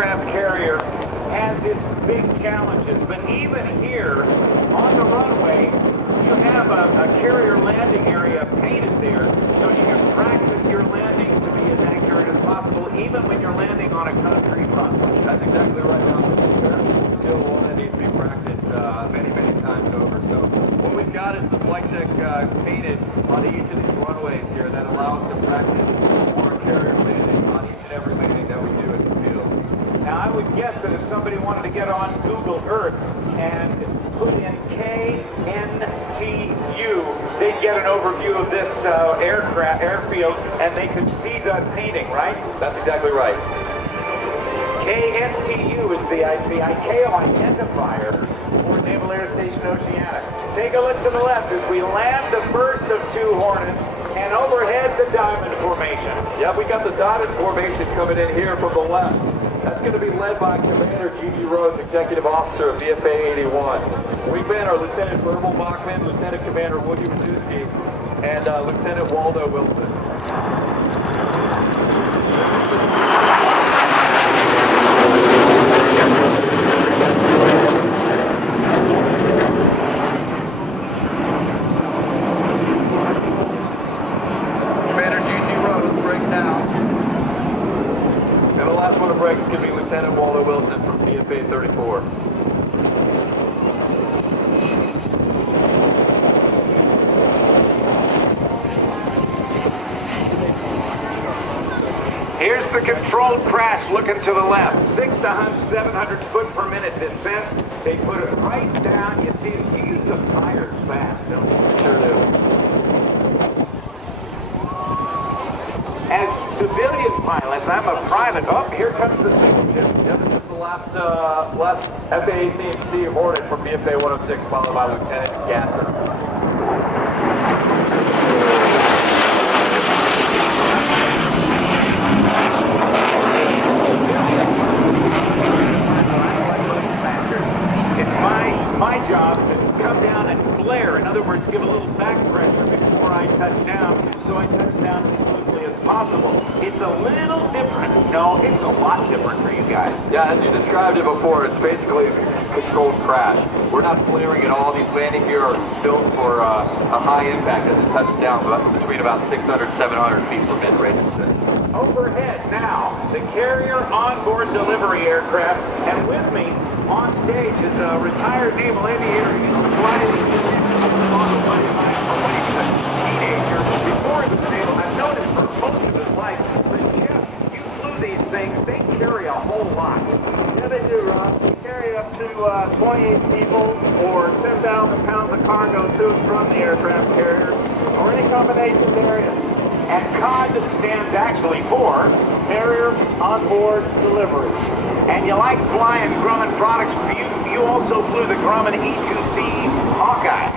aircraft carrier has its big challenges, but even here on the runway, you have a carrier landing area painted there, so you can practice your landings to be as accurate as possible, even when you're landing on a concrete runway. That's exactly right, Ron. It's still one that needs to be practiced many, many times over. So what we've got is the flight deck painted on each of these runways here that allow us to practice more carrier landing on each and every landing that we do in the field. Now, I would guess that if somebody wanted to get on Google Earth and put in KNTU, they'd get an overview of this airfield, and they could see the painting, right? That's exactly right. KNTU is the ICAO identifier for Naval Air Station Oceana. Take a look to the left as we land the first of 2 Hornets, and overhead the diamond formation. Yep, we got the diamond formation coming in here from the left. That's going to be led by Commander Gigi Rose, Executive Officer of VFA 81. Wingman are Lieutenant Verbal Bachman, Lieutenant Commander Woody Mazuski, and Lieutenant Waldo Wilson. Commander Gigi Rose, break now. And the last one to break is going to be Lieutenant Waldo Wilson from VFA 34. Here's the controlled crash looking to the left. 600 to 700 foot per minute descent. They put it right down. You see, you use the tires fast, don't you? Sure do. As civilian pilots, I'm a private. Oh, here comes the signature. Yep, this is the last FA-18C Hornet from VFA 106, followed by Lieutenant Gasser. It's my job to come down and flare. In other words, give a little back pressure before I touch down, so I touch down as smoothly as possible. It's a little different. No, it's a lot different for you guys. Yeah, as you described it before, it's basically a controlled crash. We're not flaring at all. These landing gear are built for a high impact as it touches down, between about 600 and 700 feet per minute rate of descent. Overhead now, the carrier onboard delivery aircraft, and with me on stage is a retired naval aviator. He was flying when he was a teenager. Before he was naval, I've known him for most of his life. But Jeff, you flew these things. They carry a whole lot. Yeah, they do, Ron. They carry up to 28 people or 10,000 pounds of cargo to and from the aircraft carrier, or any combination therein. And COD stands actually for Carrier Onboard Delivery. And you like flying Grumman products. You also flew the Grumman E2C Hawkeye.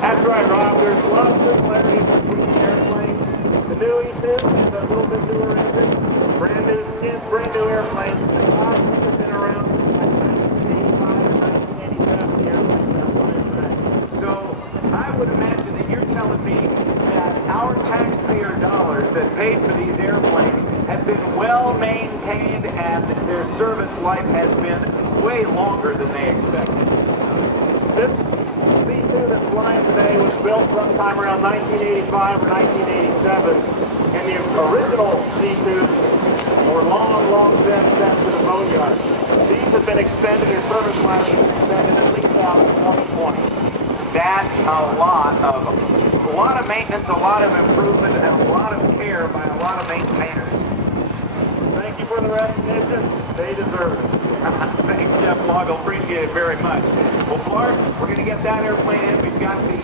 That's right, Rob. There's a lot of similarities between the airplanes. The new E2 is a little bit newer engine, brand new skins, brand new airplanes. The COD have been around since 1985 or 1987. The airplanes are flying today. So I would imagine that you're telling me that our taxpayer dollars that paid for these airplanes have been well maintained and their service life has been way longer than they expected. This C-2 that's flying today was built sometime around 1985 or 1987, and the original C-2s were long since sent to the boneyard. These have been extended, their service life has been extended at least out to 2020. That's a lot of maintenance, a lot of improvement, and a lot of care by a lot of maintainers. Thank you for the recognition. They deserve it. Thanks, Jeff Loggle. Appreciate it very much. Well, Clark, we're going to get that airplane in. We've got the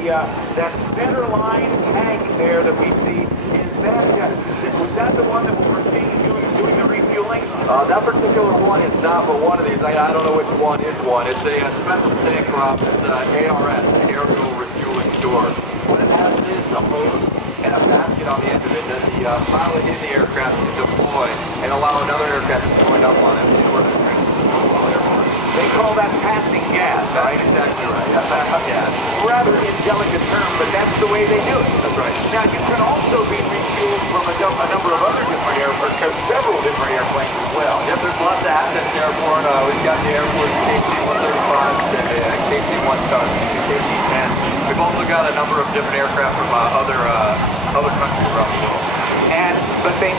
that center line tank there that we see. Was that the one that we're seeing doing the refueling? That particular one is not, but one of these, I don't know which one is one. It's a special tank, Rob. It's ARS, an aerial refueling store. What it has is a hose and a basket on the end of it that the pilot in the aircraft can deploy and allow another aircraft to join up on it in order to transfer while they're flying. They call that passing gas, right? That's exactly right. Yeah, backup gas. Rather indelicate term, but that's the way they do it. That's right. Now, you can also be refueled from a number of other different airplanes, several different airplanes as well. Yep, there's lots of assets there. Airborne. We've got the Air Force KC-135s and KC-110s, KC-10. We've also got a number of different aircraft from other countries around the world. But the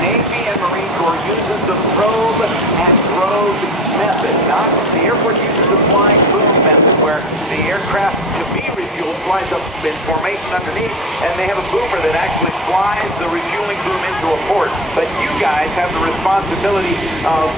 Navy and Marine Corps uses the probe and probe method. Not the Air Force uses the flying boom method, where the aircraft to be refueled flies up in formation underneath, and they have a boomer that actually flies the refueling boom into a port. But you guys have the responsibility of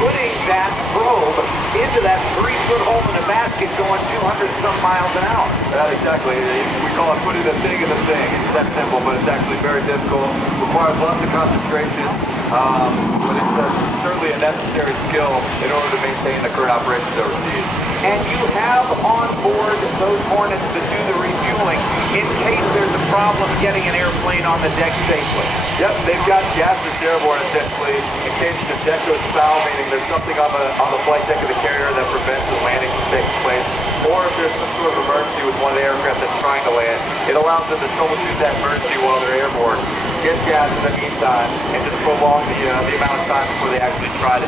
putting that probe into that 3-foot hole in a basket going 200-some miles an hour. Exactly. We call it putting the thing in the thing. It's that simple, but it's actually very difficult. Requires lots of concentration, but it's certainly a necessary skill in order to maintain the current operations overseas. And you have on board those Hornets to do the refueling in case there's a problem getting an airplane on the deck safely. Yep, they've got gases airborne essentially in case the deck goes foul, meaning there's something on the flight deck of the carrier that prevents the landing from taking place, or if there's some sort of emergency with one of the aircraft that's trying to land, it allows them to troubleshoot that emergency while they're airborne, get gas in the meantime, and just prolong the amount of time before they actually try to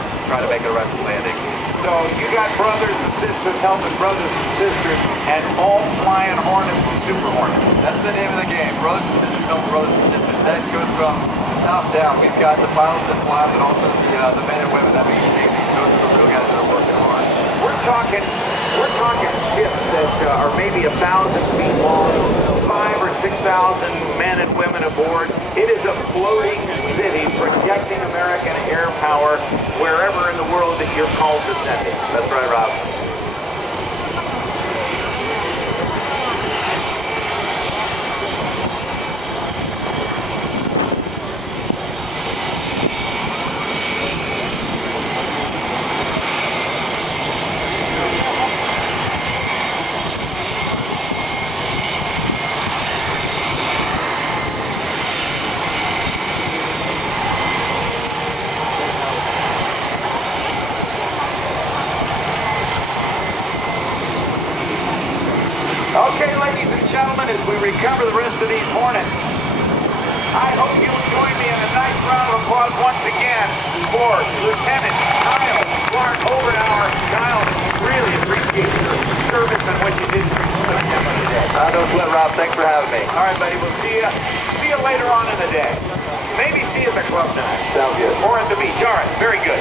make a rescue landing. So you got brothers and sisters helping brothers and sisters, and all flying Hornets and Super Hornets. That's the name of the game. Brothers and sisters help brothers and sisters. That goes from top down. We've got the pilots that fly, but also the men and women that maintain these. Those are the real guys that are working hard. We're talking ships that are maybe 1,000 feet long, 5,000 or 6,000 men and women aboard. It is a floating city projecting American air power wherever in the world that you're called to send it. That's right, Rob. Okay, ladies and gentlemen, as we recover the rest of these Hornets, I hope you'll join me in a nice round of applause once again for Lieutenant Kyle Clark Oberauer. Kyle, we really appreciate your service and what you did for September today. No sweat, Rob. Thanks for having me. All right, buddy, we'll see you later on in the day. Maybe see you at the club tonight. Sounds good. Or at the beach. All right, very good.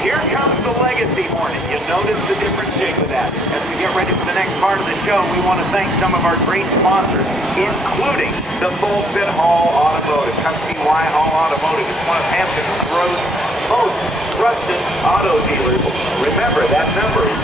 Here comes the Legacy Hornet. You notice the different jig with that. As we get ready for the next part of the show, we want to thank some of our great sponsors, including the Bolton Hall Automotive. Come see why Hall Automotive is one of Hampton's most trusted auto dealers. Remember, that number is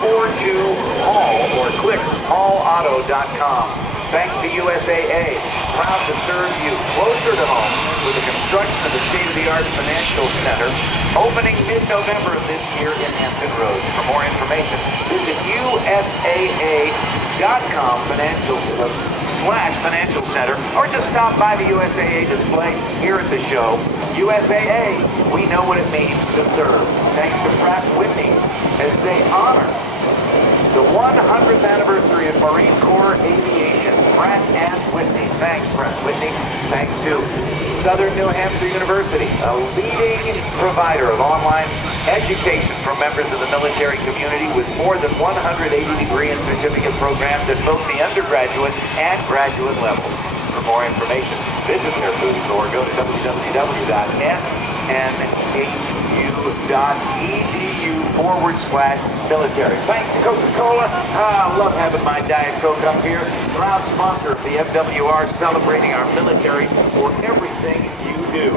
800-242-HALL or click hallauto.com. Thanks to USAA, proud to serve you closer to home with the construction of the state-of-the-art financial center, opening mid-November of this year in Hampton Roads. For more information, visit USAA.com/financial center, or just stop by the USAA display here at the show. USAA, we know what it means to serve. Thanks to Pratt & Whitney as they honor the 100th anniversary of Marine Corps Aviation. Pratt & Whitney. Thanks, Pratt & Whitney. Thanks to Southern New Hampshire University, a leading provider of online education for members of the military community with more than 180 degree and certificate programs at both the undergraduate and graduate levels. For more information, visit their booth or go to www.nsu.edu/military. Thanks to Coca-Cola. I love having my Diet Coke up here. Proud sponsor of the FWR, celebrating our military for everything you do.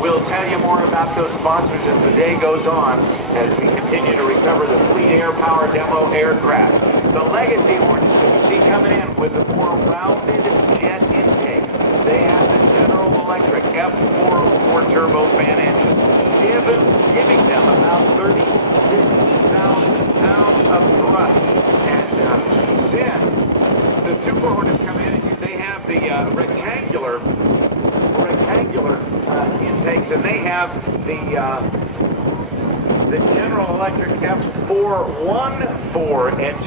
We'll tell you more about those sponsors as the day goes on, as we continue to recover the Fleet Air Power demo aircraft. The Legacy Hornets that you see coming in with the more rounded jet intakes. They have the General Electric F404 turbofan engines, giving them about 36,000 pounds of thrust. And then the Super Hornets come in, and they have the rectangular intakes, and they have the General Electric F414 engine.